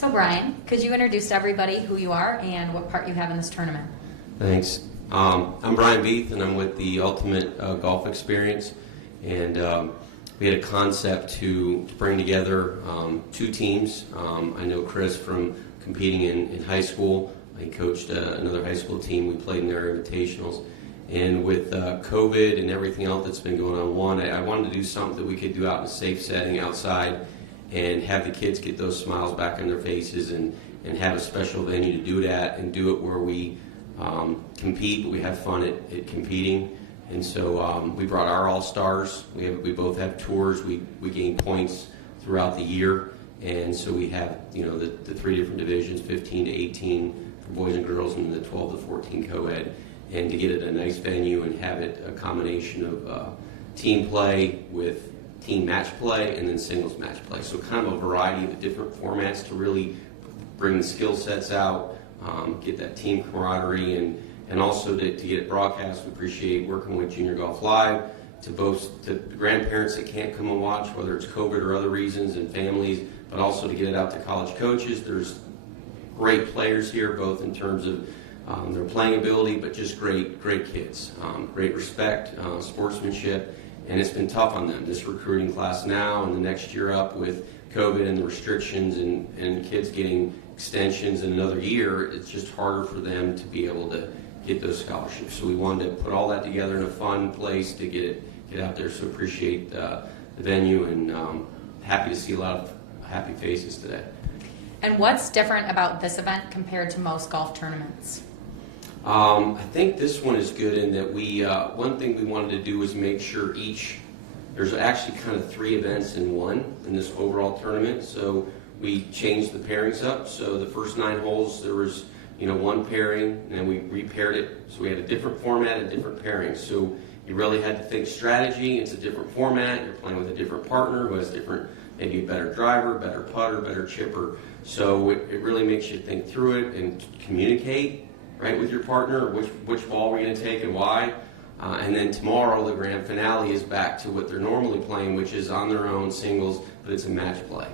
So Brian, could you introduce to everybody who you are and what part you have in this tournament? Thanks. I'm Brian Beath, and I'm with the Ultimate Golf Experience. And we had a concept to bring together two teams. I know Chris from competing in high school. He coached another high school team. We played in their invitationals. And with COVID and everything else that's been going on, I wanted to do something that we could do out in a safe setting outside and have the kids get those smiles back on their faces and have a special venue to do it at and do it where we compete, but we have fun at competing. And so we brought our all-stars. We both have tours. We gain points throughout the year. And so we have, the three different divisions, 15 to 18 for boys and girls, and the 12 to 14 co-ed. And to get it a nice venue and have it a combination of team play with team match play and then singles match play. So kind of a variety of different formats to really bring the skill sets out, get that team camaraderie, and also to get it broadcast. We appreciate working with Junior Golf Live to both the grandparents that can't come and watch, whether it's COVID or other reasons, and families, but also to get it out to college coaches. There's great players here, both in terms of their playing ability, but just great kids. Great respect, sportsmanship, and it's been tough on them. This recruiting class now and the next year up with COVID and the restrictions and kids getting extensions in another year, it's just harder for them to be able to get those scholarships. So we wanted to put all that together in a fun place to get out there. So appreciate the venue and happy to see a lot of happy faces today. And what's different about this event compared to most golf tournaments? I think this one is good in that one thing we wanted to do was make sure there's actually kind of three events in one in this overall tournament. So we changed the pairings up. So the first 9 holes, there was one pairing, and then we repaired it. So we had a different format and different pairings. So you really had to think strategy. It's a different format. You're playing with a different partner who has maybe a better driver, better putter, better chipper. So it really makes you think through it and communicate, right, with your partner, which ball we're going to take and why. And then tomorrow, the grand finale is back to what they're normally playing, which is on their own singles, but it's a match play.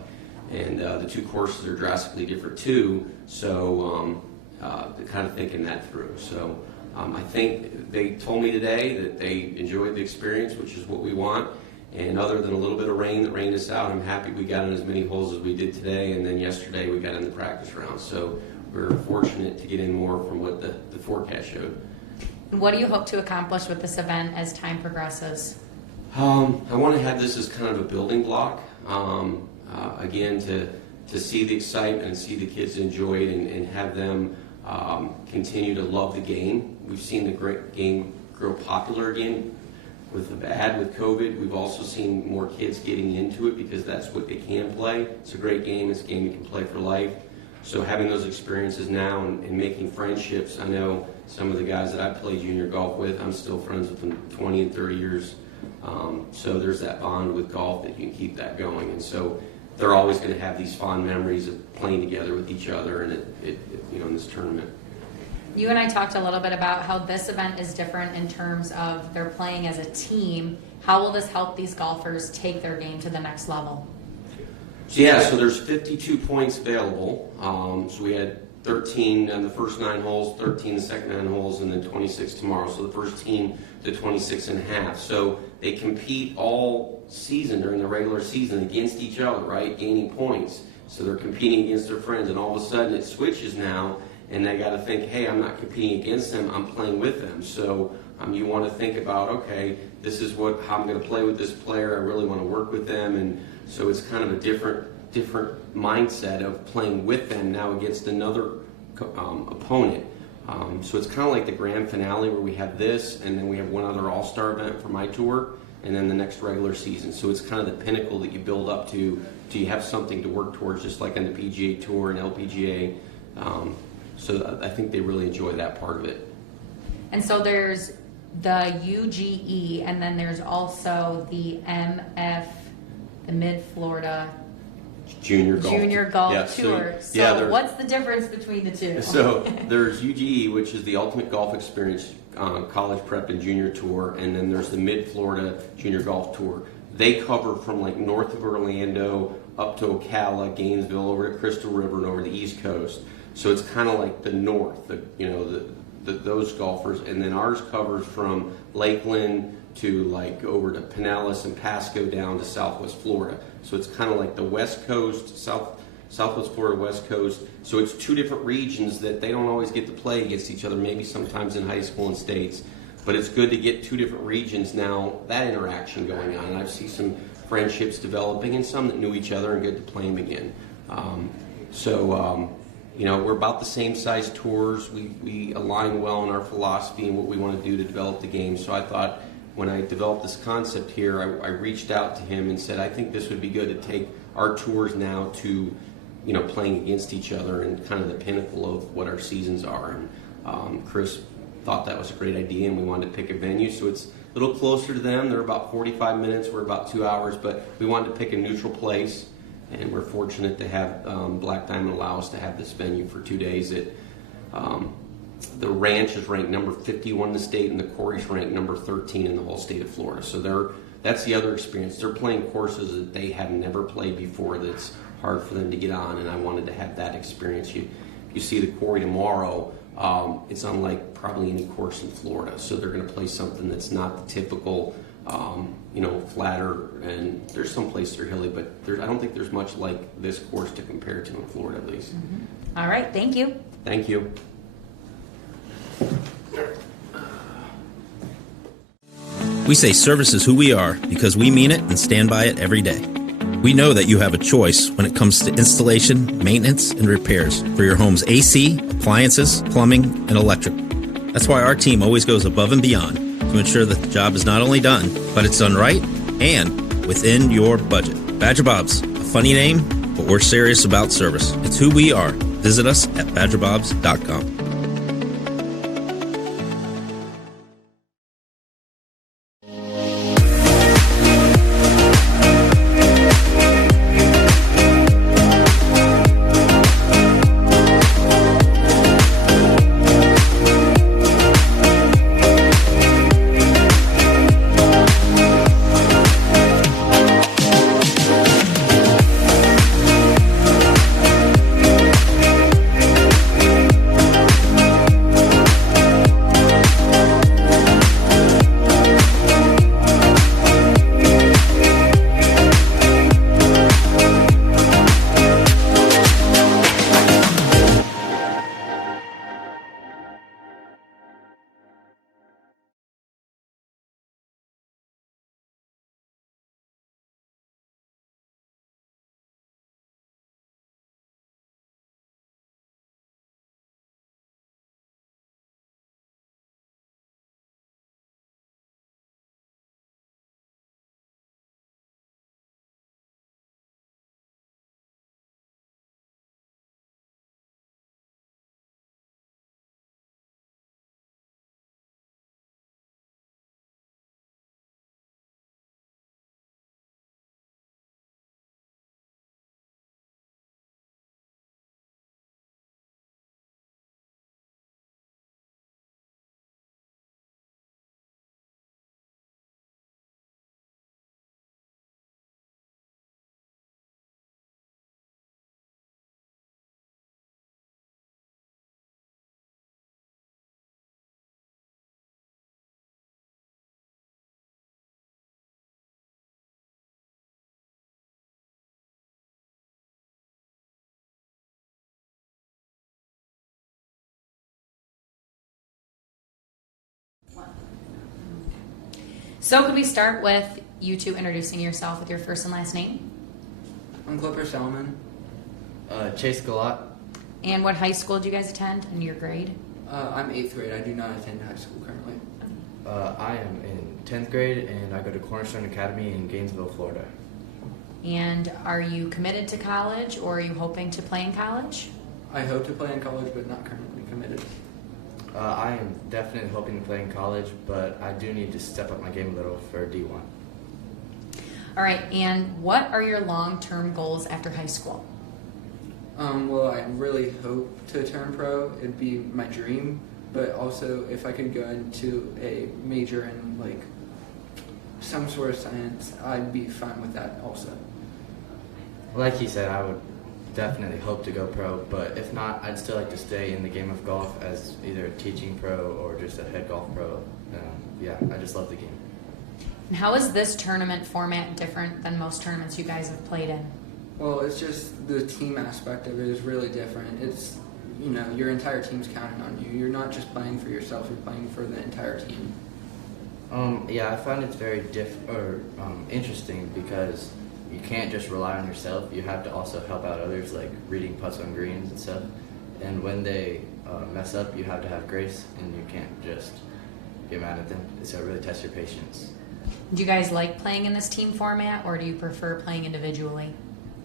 And the two courses are drastically different too, so they're kind of thinking that through. So I think they told me today that they enjoyed the experience, which is what we want. And other than a little bit of rain that rained us out, I'm happy we got in as many holes as we did today. And then yesterday we got in the practice round. So we're fortunate to get in more from what the forecast showed. What do you hope to accomplish with this event as time progresses? I want to have this as kind of a building block. Again, to see the excitement and see the kids enjoy it and have them continue to love the game. We've seen the great game grow popular again. With COVID, we've also seen more kids getting into it because that's what they can play. It's a great game. It's a game you can play for life. So having those experiences now and making friendships, I know some of the guys that I play junior golf with, I'm still friends with them 20 and 30 years. So there's that bond with golf that you can keep that going. And so they're always going to have these fond memories of playing together with each other and in this tournament. You and I talked a little bit about how this event is different in terms of they're playing as a team. How will this help these golfers take their game to the next level? So there's 52 points available. So we had 13 on the first 9 holes, 13 the second 9 holes, and then 26 tomorrow. So the first team to 26 and a half. So they compete all season during the regular season against each other, right? Gaining points. So they're competing against their friends, and all of a sudden it switches now, and they got to think, hey, I'm not competing against them, I'm playing with them. So you want to think about, okay, this is how I'm going to play with this player. I really want to work with them, and so it's kind of a different mindset of playing with them now against another opponent. So it's kind of like the grand finale where we have this, and then we have one other all-star event for my tour, and then the next regular season. So it's kind of the pinnacle that you build up to you have something to work towards, just like on the PGA Tour and LPGA. So I think they really enjoy that part of it. And so there's the UGE, and then there's also the the Mid-Florida Junior Golf Tour. So what's the difference between the two? So there's UGE, which is the Ultimate Golf Experience College Prep and Junior Tour, and then there's the Mid-Florida Junior Golf Tour. they cover from like north of Orlando up to Ocala, Gainesville, over to Crystal River, and over the East Coast. So it's kind of like the north, those golfers, and then ours covers from Lakeland to like over to Pinellas and Pasco down to Southwest Florida. So it's kind of like the West Coast, Southwest Florida, West Coast. So it's two different regions that they don't always get to play against each other, maybe sometimes in high school and states. But it's good to get two different regions now, that interaction going on. And I've seen some friendships developing and some that knew each other and good to play them again. We're about the same size tours. We align well in our philosophy and what we want to do to develop the game. So I thought when I developed this concept here, I reached out to him and said, I think this would be good to take our tours now to, playing against each other and kind of the pinnacle of what our seasons are. And Chris thought that was a great idea, and we wanted to pick a venue. So it's a little closer to them. They're about 45 minutes. We're about 2 hours, but we wanted to pick a neutral place. And we're fortunate to have Black Diamond allow us to have this venue for 2 days. The ranch is ranked number 51 in the state, and the Quarry's ranked number 13 in the whole state of Florida. So that's the other experience. They're playing courses that they have never played before that's hard for them to get on, and I wanted to have that experience. You see the Quarry tomorrow, it's unlike probably any course in Florida. So they're going to play something that's not the typical flatter, and there's some places that are hilly, but I don't think there's much like this course to compare to in Florida, at least. Mm-hmm. All right, thank you. Thank you. We say service is who we are because we mean it and stand by it every day. We know that you have a choice when it comes to installation, maintenance, and repairs for your home's AC, appliances, plumbing, and electric. That's why our team always goes above and beyond to ensure that the job is not only done, but it's done right and within your budget. Badger Bob's, a funny name, but we're serious about service. It's who we are. Visit us at badgerbobs.com. So could we start with you two introducing yourself with your first and last name? I'm Clipper Salmon. Chase Galot. And what high school did you guys attend and your grade? I'm 8th grade. I do not attend high school currently. I am in 10th grade and I go to Cornerstone Academy in Gainesville, Florida. And are you committed to college or are you hoping to play in college? I hope to play in college, but not currently committed. I am definitely hoping to play in college, but I do need to step up my game a little for D1. All right, and what are your long-term goals after high school? Well, I really hope to turn pro. It'd be my dream, but also if I could go into a major in some sort of science, I'd be fine with that also. Like he said, I would definitely hope to go pro, but if not, I'd still like to stay in the game of golf as either a teaching pro or just a head golf pro. Yeah, I just love the game. And how is this tournament format different than most tournaments you guys have played in? Well, it's just the team aspect of it is really different. It's, you know, your entire team's counting on you. You're not just playing for yourself, you're playing for the entire team. Yeah, I find it's very interesting because you can't just rely on yourself. You have to also help out others, like reading putts on greens and stuff. And when they mess up, you have to have grace, and you can't just get mad at them. So it really tests your patience. Do you guys like playing in this team format, or do you prefer playing individually?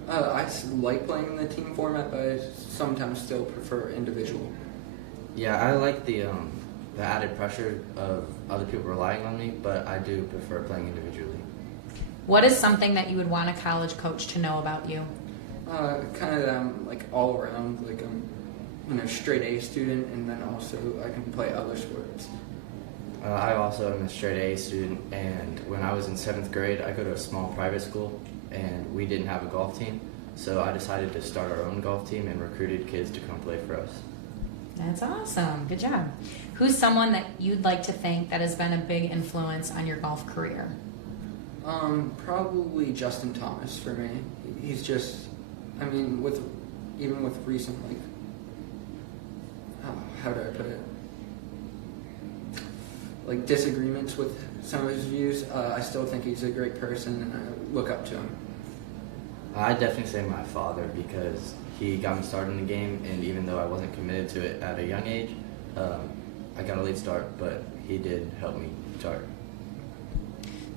I like playing in the team format, but I sometimes still prefer individual. Yeah, I like the added pressure of other people relying on me, but I do prefer playing individually. What is something that you would want a college coach to know about you? Kind of that I'm like all around, like I'm, you know, straight A student, and then also I can play other sports. I also am a straight A student, and when I was in 7th grade, I go to a small private school, and we didn't have a golf team, so I decided to start our own golf team and recruited kids to come play for us. That's awesome. Good job. Who's someone that you'd like to think that has been a big influence on your golf career? Probably Justin Thomas for me. He's just, I mean, even with recent, like, how do I put it? Like disagreements with some of his views, I still think he's a great person, and I look up to him. I'd definitely say my father, because he got me started in the game, and even though I wasn't committed to it at a young age, I got a late start, but he did help me start.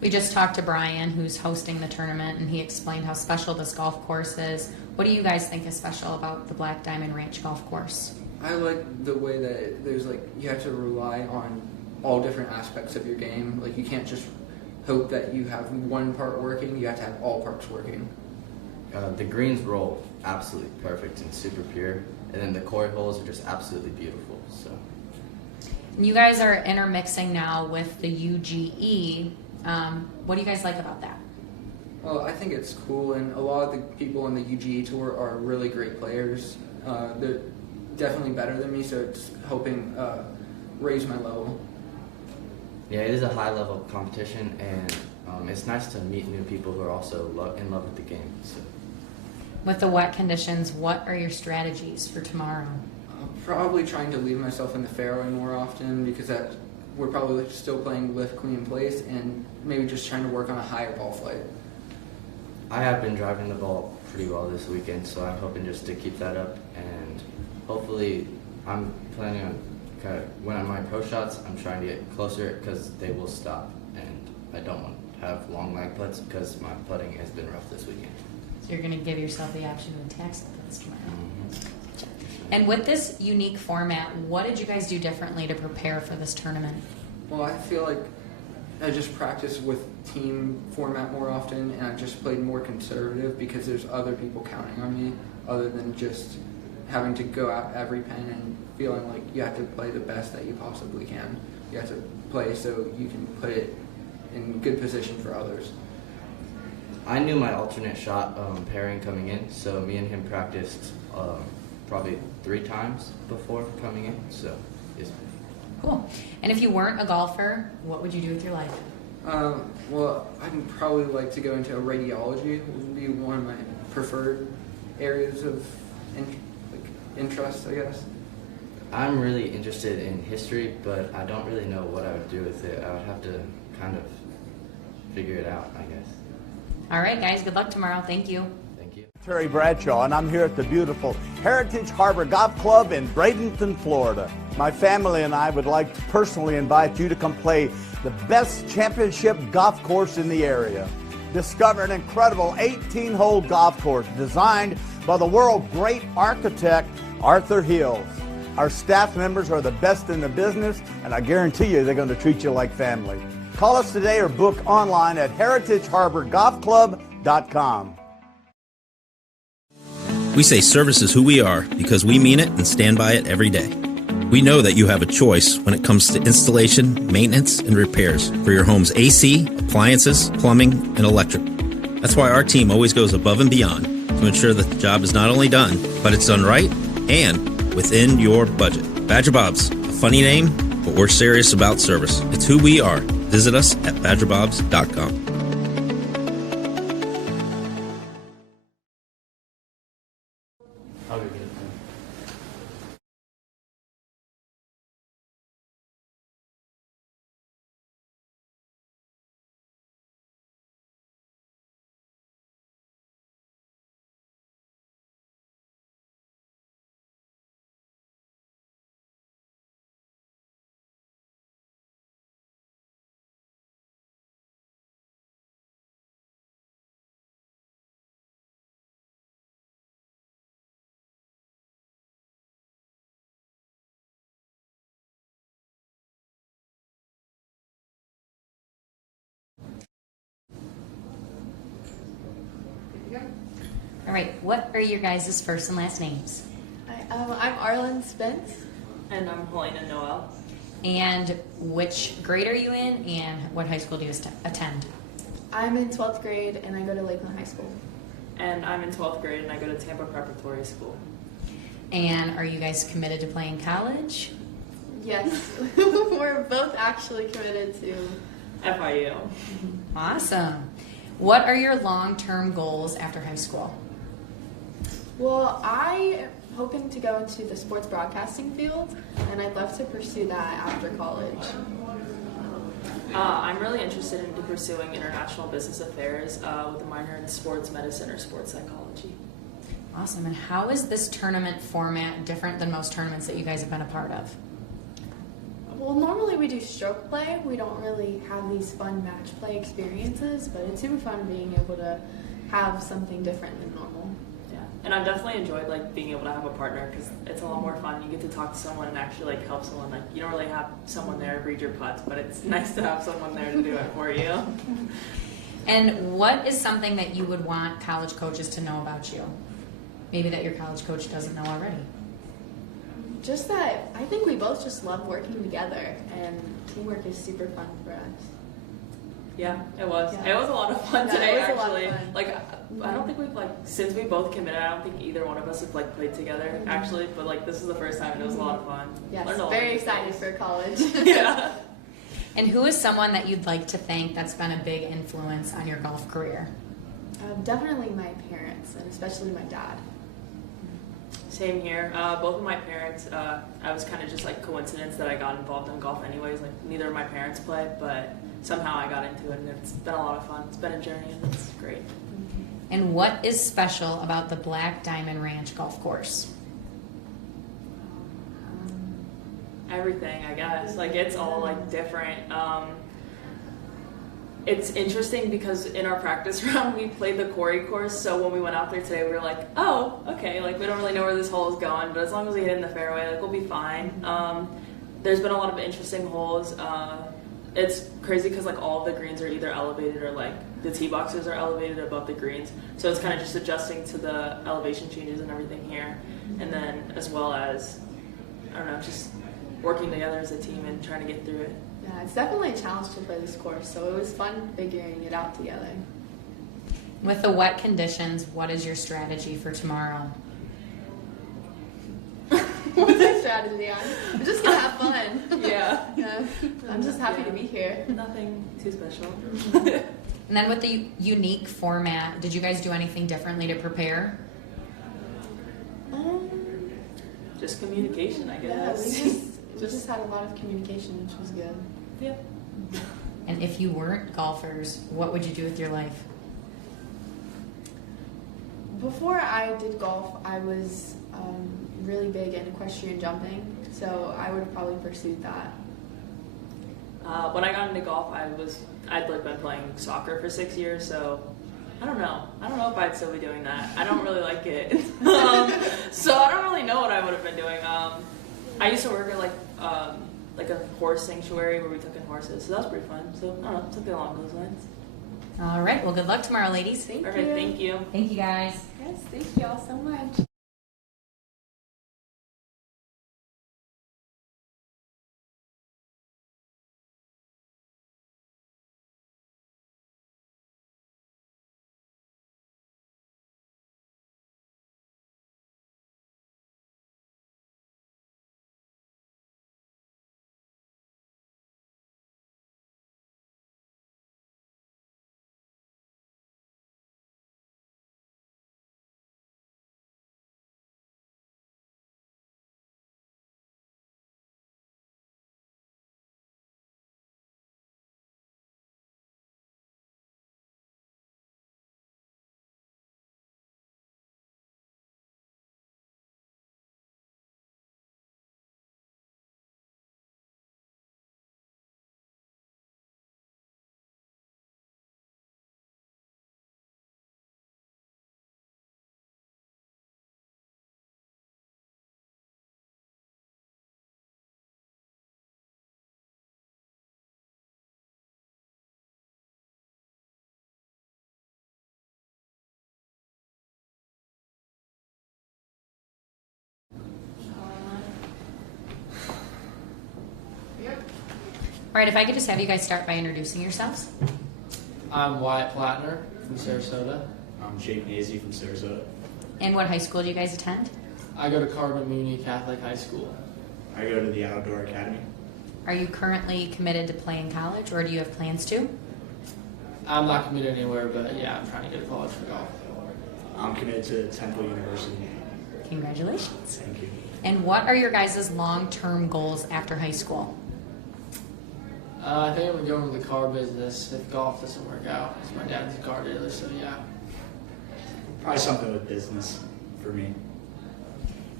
We just talked to Brian, who's hosting the tournament, and he explained how special this golf course is. What do you guys think is special about the Black Diamond Ranch golf course? I like the way that there's like, you have to rely on all different aspects of your game. Like, you can't just hope that you have one part working, you have to have all parts working. The greens roll absolutely perfect and super pure, and then the Quarry holes are just absolutely beautiful. So, And you guys are intermixing now with the UGE. What do you guys like about that? Well, I think it's cool, and a lot of the people on the UGE tour are really great players. They're definitely better than me, so it's helping raise my level. yeah, it is a high-level competition, and it's nice to meet new people who are also in love with the game. So. With the wet conditions, what are your strategies for tomorrow? Probably trying to leave myself in the fairway more often, because we're probably still playing lift, clean, place, and maybe just trying to work on a higher ball flight. I have been driving the ball pretty well this weekend, so I'm hoping just to keep that up, and hopefully I'm planning on when I'm my pro shots, I'm trying to get closer because they will stop, and I don't want to have long lag putts because my putting has been rough this weekend. So you're going to give yourself the option to attack this tomorrow. Mm-hmm. And with this unique format, what did you guys do differently to prepare for this tournament? Well, I feel like I just practiced with team format more often, and I just played more conservative because there's other people counting on me other than just having to go out every pen and feeling like you have to play the best that you possibly can. You have to play so you can put it in good position for others. I knew my alternate shot pairing coming in, so me and him practiced probably 3 times before coming in. So, it's Cool. And if you weren't a golfer, what would you do with your life? Well, I'd probably like to go into radiology. It would be one of my preferred areas of interest, I guess. I'm really interested in history, but I don't really know what I would do with it. I would have to kind of figure it out, I guess. All right, guys. Good luck tomorrow. Thank you. Thank you. Terry Bradshaw, and I'm here at the beautiful Heritage Harbor Golf Club in Bradenton, Florida. My family and I would like to personally invite you to come play the best championship golf course in the area. Discover an incredible 18-hole golf course designed by the world great architect Arthur Hills. Our staff members are the best in the business, and I guarantee you they're going to treat you like family. Call us today or book online at heritageharborgolfclub.com. We say service is who we are because we mean it and stand by it every day. We know that you have a choice when it comes to installation, maintenance, and repairs for your home's AC, appliances, plumbing, and electric. That's why our team always goes above and beyond to ensure that the job is not only done, but it's done right and within your budget. Badger Bob's, a funny name, but we're serious about service. It's who we are. Visit us at badgerbobs.com. All right, what are your guys' first and last names? I'm Arlen Spence. And I'm Helena Noel. And which grade are you in, and what high school do you attend? I'm in 12th grade and I go to Lakeland High School. And I'm in 12th grade and I go to Tampa Preparatory School. And are you guys committed to playing college? Yes, we're both actually committed to. FIU. Awesome. What are your long-term goals after high school? Well, I am hoping to go into the sports broadcasting field and I'd love to pursue that after college. I'm really interested in pursuing international business affairs with a minor in sports medicine or sports psychology. Awesome. And how is this tournament format different than most tournaments that you guys have been a part of? Well, normally we do stroke play. We don't really have these fun match play experiences, but it's super fun being able to have something different than normal. Yeah, and I've definitely enjoyed being able to have a partner because it's a lot more fun. You get to talk to someone and actually help someone. You don't really have someone there to read your putts, but it's nice to have someone there to do it for you. And what is something that you would want college coaches to know about you? Maybe that your college coach doesn't know already. Just that I think we both just love working together, and teamwork is super fun for us. Yeah, it was. Yeah. It was a lot of fun Yeah, today, it was a lot of actually. fun. I don't think we've since we both committed, I don't think either one of us have played together actually. But this is the first time, and it was a lot of fun. Yes, Learned a lot very of excited things. for college. Yeah. And who is someone that you'd like to thank that's been a big influence on your golf career? Definitely my parents, and especially my dad. Same here. Both of my parents, I was kind of just coincidence that I got involved in golf anyways. Neither of my parents play, but somehow I got into it and it's been a lot of fun. It's been a journey and it's great. And what is special about the Black Diamond Ranch golf course? Everything, I guess. It's all different. It's interesting because in our practice round we played the Quarry course, so when we went out there today we were like, oh, okay, we don't really know where this hole is going, but as long as we hit it in the fairway, we'll be fine. There's been a lot of interesting holes. It's crazy because all the greens are either elevated or the tee boxes are elevated above the greens, so it's kind of just adjusting to the elevation changes and everything here, and then as well as, I don't know, just working together as a team and trying to get through it. Yeah, it's definitely a challenge to play this course, so it was fun figuring it out together. With the wet conditions, what is your strategy for tomorrow? What's our strategy? I'm just gonna have fun. Yeah. Yeah. I'm just happy to be here. Nothing too special. And then with the unique format, did you guys do anything differently to prepare? Just communication, I Yeah, guess. we just had a lot of communication, which was good. Yeah. And if you weren't golfers, what would you do with your life? Before I did golf, I was really big in equestrian jumping, so I would have probably pursued that. When I got into golf, I'd been playing soccer for 6 years, so I don't know. I don't know if I'd still be doing that. I don't really like it. So I don't really know what I would have been doing. I used to work at a horse sanctuary where we took in horses, so that was pretty fun. So I don't know, something along those lines. All right, well, good luck tomorrow, ladies. Perfect, thank you. Thank you, guys. Yes, thank you all so much. All right, if I could just have you guys start by introducing yourselves. I'm Wyatt Plattner from Sarasota. I'm Jake Nazy from Sarasota. And what high school do you guys attend? I go to Carbon Mooney Catholic High School. I go to the Outdoor Academy. Are you currently committed to playing college, or do you have plans to? I'm not committed anywhere, but yeah, I'm trying to go to college for golf. I'm committed to Temple University. Congratulations. Thank you. And what are your guys' long-term goals after high school? I think I'm going to go into the car business if golf doesn't work out. 'Cause my dad's a car dealer, so yeah. Probably something with business for me.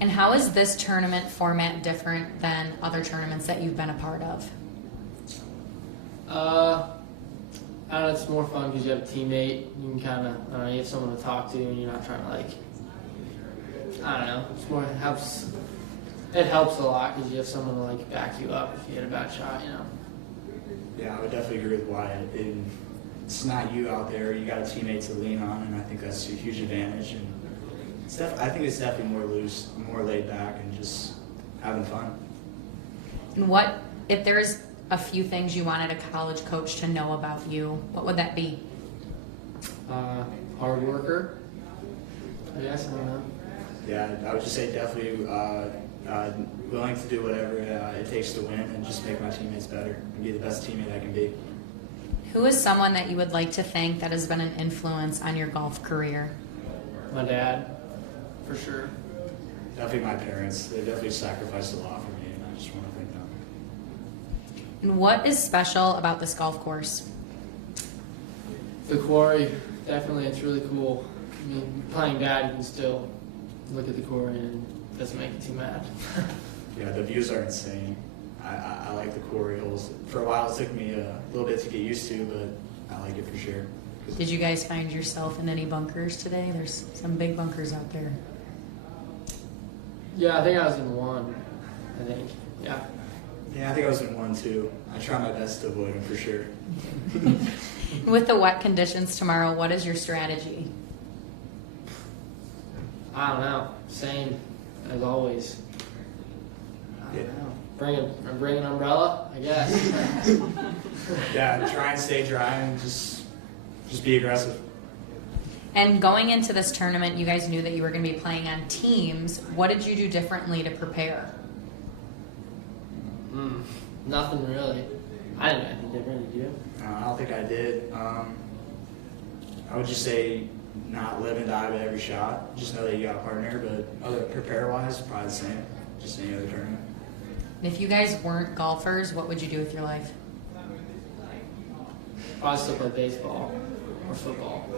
And how is this tournament format different than other tournaments that you've been a part of? I don't know, it's more fun because you have a teammate. You can kind of, you have someone to talk to, and you're not trying to I don't know. It's more, it helps a lot because you have someone to back you up if you hit a bad shot, Yeah, I would definitely agree with Wyatt. It's not you out there. You got a teammate to lean on, and I think that's a huge advantage. And I think it's definitely more loose, more laid back, and just having fun. And what, if there's a few things you wanted a college coach to know about you, what would that be? Hard worker. Yes, I don't know. Yeah, I would just say definitely willing to do whatever it takes to win and just make my teammates better and be the best teammate I can be. Who is someone that you would like to thank that has been an influence on your golf career? My dad, for sure. Definitely my parents. They definitely sacrificed a lot for me, and I just want to thank them. And what is special about this golf course? The Quarry, definitely, it's really cool. I mean, playing bad, you can still look at the Quarry and it doesn't make you too mad. Yeah, the views are insane. I like the Quarry holes. For a while, it took me a little bit to get used to, but I like it for sure. Did you guys find yourself in any bunkers today? There's some big bunkers out there. Yeah, I think I was in one. Yeah. Yeah, I think I was in one too. I try my best to avoid them for sure. With the wet conditions tomorrow, what is your strategy? I don't know. Same as always. I don't know. Bring an umbrella, I guess. Yeah, try and stay dry and just be aggressive. And going into this tournament, you guys knew that you were going to be playing on teams. What did you do differently to prepare? Nothing really. I didn't do anything different, did you? I don't think I did. I would just say not live and die by every shot. Just know that you got a partner, but other prepare-wise, probably the same. Just any other tournament. And if you guys weren't golfers, what would you do with your life? Probably still play baseball or football.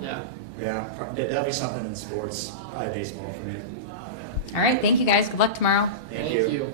Yeah. Yeah, definitely something in sports. Probably baseball for me. All right, thank you guys. Good luck tomorrow. Thank you. you.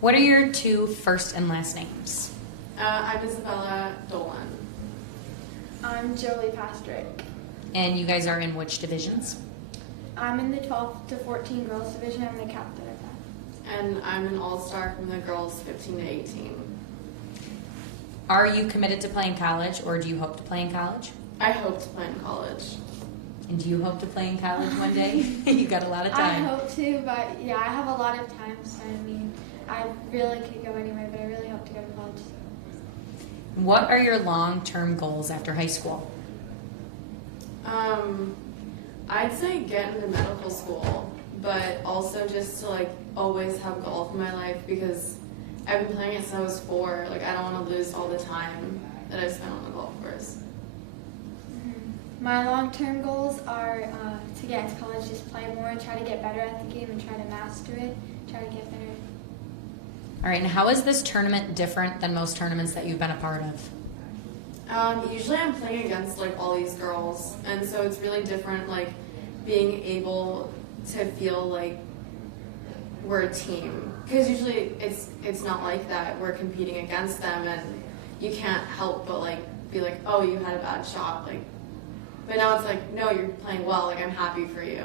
What are your 2 first and last names? I'm Isabella Dolan. I'm Jolie Pastrick. And you guys are in which divisions? I'm in the 12 to 14 girls division. I'm the captain of that. And I'm an all-star from the girls 15 to 18. Are you committed to playing college, or do you hope to play in college? I hope to play in college. And do you hope to play in college one day? You got a lot of time. I hope to, but yeah, I have a lot of time, so I mean, I really could go anywhere, but I really hope to go to college. What are your long-term goals after high school? I'd say get into medical school, but also just to like always have golf in my life because I've been playing it since I was 4. Like I don't want to lose all the time that I spent on the golf course. My long-term goals are to get into college, just play more, try to get better at the game, and try to master it, try to get better. All right, and how is this tournament different than most tournaments that you've been a part of? Usually I'm playing against like all these girls, and so it's really different like being able to feel like we're a team, because usually it's not like that. We're competing against them and you can't help but like be like, oh, you had a bad shot, like, but now it's like, no, you're playing well, like I'm happy for you.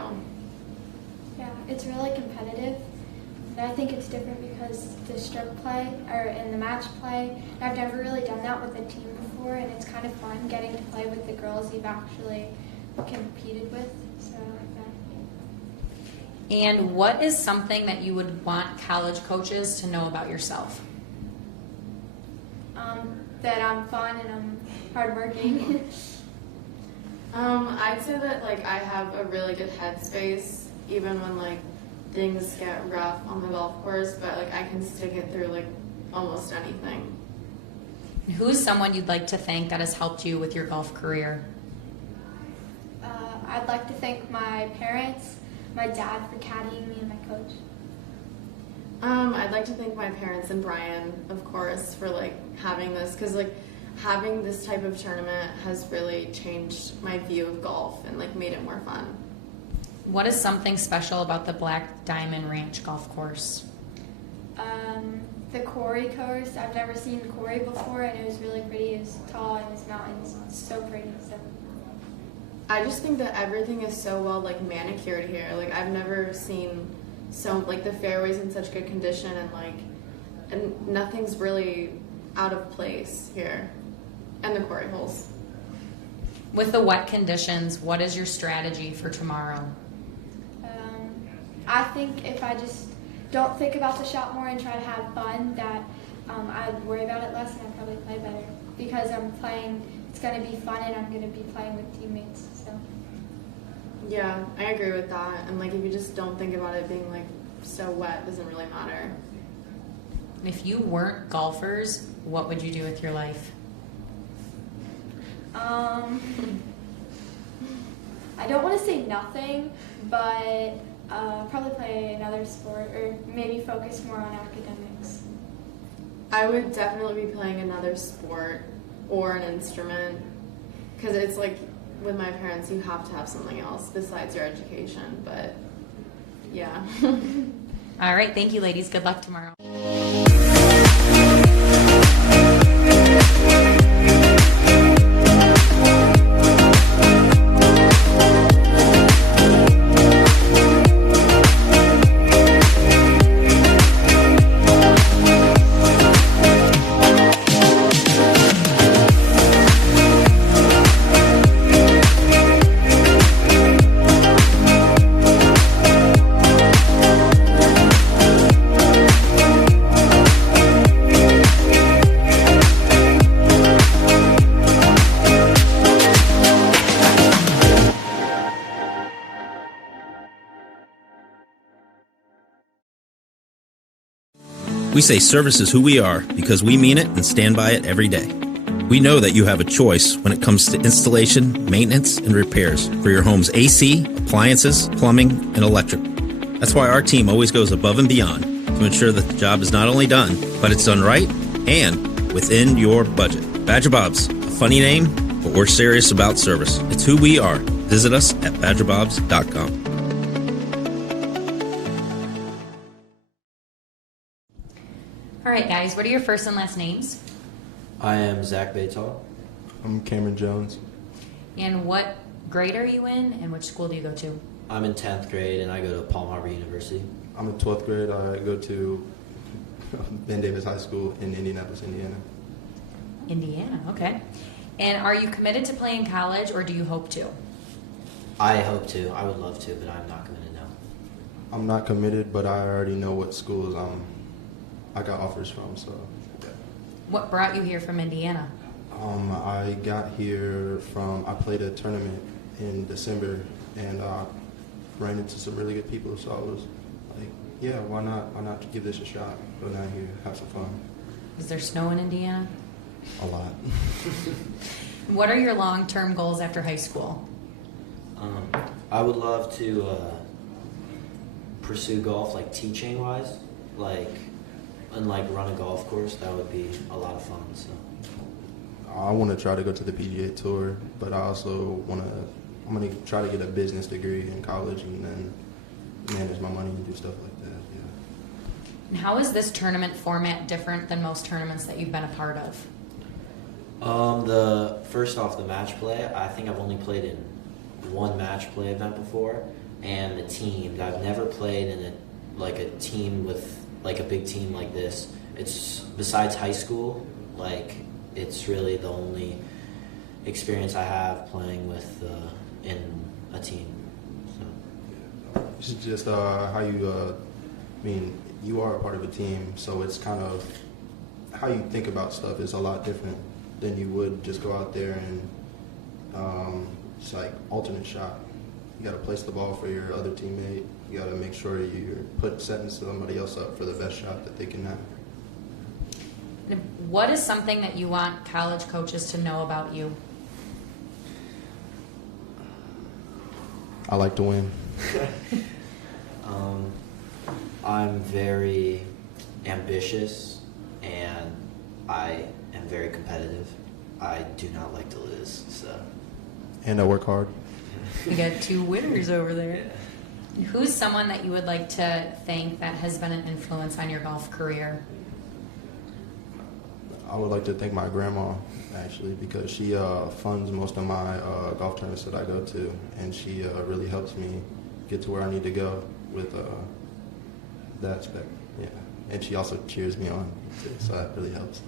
Yeah, it's really competitive. And I think it's different because the stroke play or in the match play, I've never really done that with a team before, and it's kind of fun getting to play with the girls you've actually competed with. So I like that. And what is something that you would want college coaches to know about yourself? That I'm fun and I'm hardworking. I'd say that like I have a really good headspace, even when like things get rough on the golf course, but like I can stick it through like almost anything. Who's someone you'd like to thank that has helped you with your golf career? I'd like to thank my parents, my dad for caddying me, and my coach. I'd like to thank my parents and Brian, of course, for like having this, because like having this type of tournament has really changed my view of golf and like made it more fun. What is something special about the Black Diamond Ranch golf course? The Quarry course. I've never seen Quarry before, and it was really pretty. It was tall and it was mountains. It's so pretty. So. I just think that everything is so well like manicured here. Like I've never seen so like the fairways in such good condition, and nothing's really out of place here, and the Quarry holes. With the wet conditions, what is your strategy for tomorrow? I think if I just don't think about the shot more and try to have fun, that I'd worry about it less and I'd probably play better. Because I'm playing, it's going to be fun and I'm going to be playing with teammates. So. Yeah, I agree with that. And like if you just don't think about it being like so wet, it doesn't really matter. If you weren't golfers, what would you do with your life? I don't want to say nothing, but probably play another sport or maybe focus more on academics. I would definitely be playing another sport or an instrument, because it's like with my parents you have to have something else besides your education, but yeah. All right, thank you ladies. Good luck tomorrow. We say service is who we are because we mean it and stand by it every day. We know that you have a choice when it comes to installation, maintenance, and repairs for your home's AC, appliances, plumbing, and electric. That's why our team always goes above and beyond to ensure that the job is not only done, but it's done right and within your budget. Badger Bob's, a funny name, but we're serious about service. It's who we are. Visit us at badgerbobs.com. All right, guys, what are your first and last names? I am Zach Baytall. I'm Cameron Jones. And what grade are you in, and which school do you go to? I'm in 10th grade and I go to Palm Harbor University. I'm in 12th grade. I go to Ben Davis High School in Indianapolis, Indiana. Indiana, okay. And are you committed to playing college, or do you hope to? I hope to. I would love to, but I'm not committed now. I'm not committed, but I already know what schools I got offers from. So, yeah. What brought you here from Indiana? I got here from, I played a tournament in December, and ran into some really good people. So I was like, yeah, why not give this a shot? Go down here, have some fun. Is there snow in Indiana? A lot. What are your long-term goals after high school? I would love to pursue golf, like teaching wise, and run a golf course. That would be a lot of fun. So I want to try to go to the PGA Tour, but I also I'm going to try to get a business degree in college and then manage my money and do stuff like that. Yeah. And how is this tournament format different than most tournaments that you've been a part of? First off, the match play. I think I've only played in one match play event before, and the teams. I've never played in a team with a big team like this. It's besides high school, it's really the only experience I have playing with in a team. So. It's just how you. You are a part of a team, so it's kind of how you think about stuff is a lot different than you would just go out there and it's like alternate shot. You got to place the ball for your other teammate. You got to make sure you're setting somebody else up for the best shot that they can have. What is something that you want college coaches to know about you? I like to win. I'm very ambitious and I am very competitive. I do not like to lose, so. And I work hard. You got two winners over there. Who's someone that you would like to thank that has been an influence on your golf career? I would like to thank my grandma, actually, because she funds most of my golf tournaments that I go to, and she really helps me get to where I need to go with that aspect. Yeah, and she also cheers me on, too, so that really helps.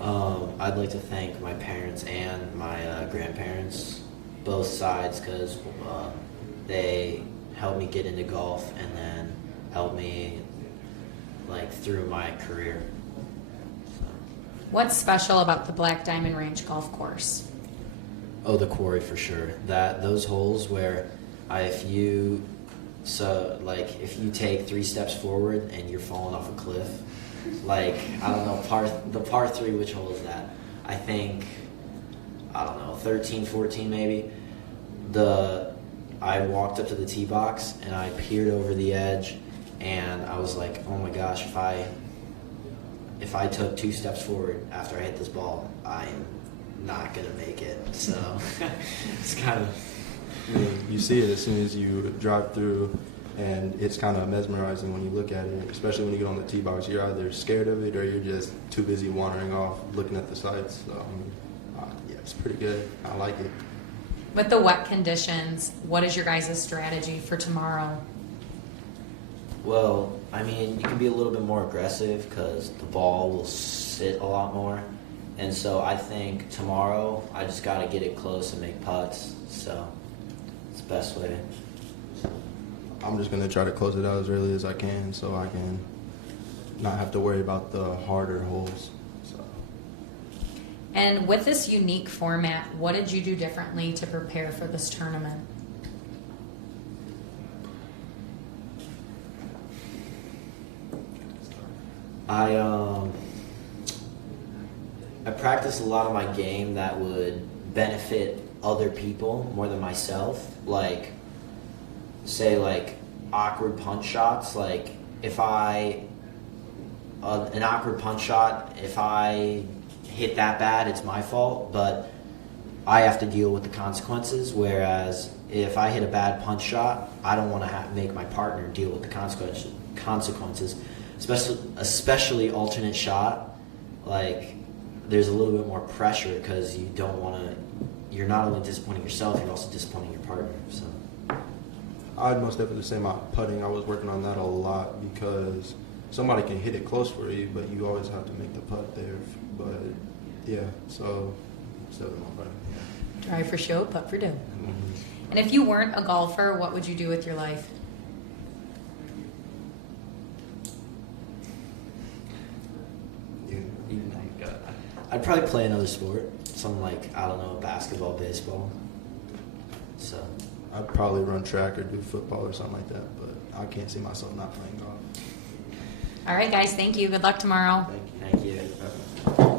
I'd like to thank my parents and my grandparents, both sides, because they helped me get into golf and then helped me through my career. So. What's special about the Black Diamond Ranch golf course? Oh, the Quarry for sure. Those holes where if you take 3 steps forward and you're falling off a cliff. I don't know, the par 3, which hole is that? I think, 13, 14 maybe. I walked up to the tee box and I peered over the edge and I was like, oh my gosh, if I took 2 steps forward after I hit this ball, I'm not gonna make it. So it's kind of. You see it as soon as you drive through. And it's kind of mesmerizing when you look at it, especially when you get on the tee box. You're either scared of it or you're just too busy wandering off looking at the sights. So, yeah, it's pretty good. I like it. With the wet conditions, what is your guys' strategy for tomorrow? Well, you can be a little bit more aggressive because the ball will sit a lot more. And so I think tomorrow I just got to get it close and make putts. So it's the best way. I'm just going to try to close it out as early as I can so I can not have to worry about the harder holes. So. And with this unique format, what did you do differently to prepare for this tournament? I practiced a lot of my game that would benefit other people more than myself. Say awkward punch shots. If an awkward punch shot, if I hit that bad, it's my fault, but I have to deal with the consequences. Whereas if I hit a bad punch shot, I don't want to make my partner deal with the consequences. especially alternate shot, like there's a little bit more pressure because you don't want to. You're not only disappointing yourself, you're also disappointing your partner. So I'd most definitely say my putting. I was working on that a lot because somebody can hit it close for you, but you always have to make the putt there. But yeah, so still my putting. Yeah. Drive for show, putt for dough. mm-hmm. And if you weren't a golfer, what would you do with your life? I'd probably play another sport, something like, I don't know, basketball, baseball. So I'd probably run track or do football or something like that, but I can't see myself not playing golf. All right, guys, thank you. Good luck tomorrow. thank you.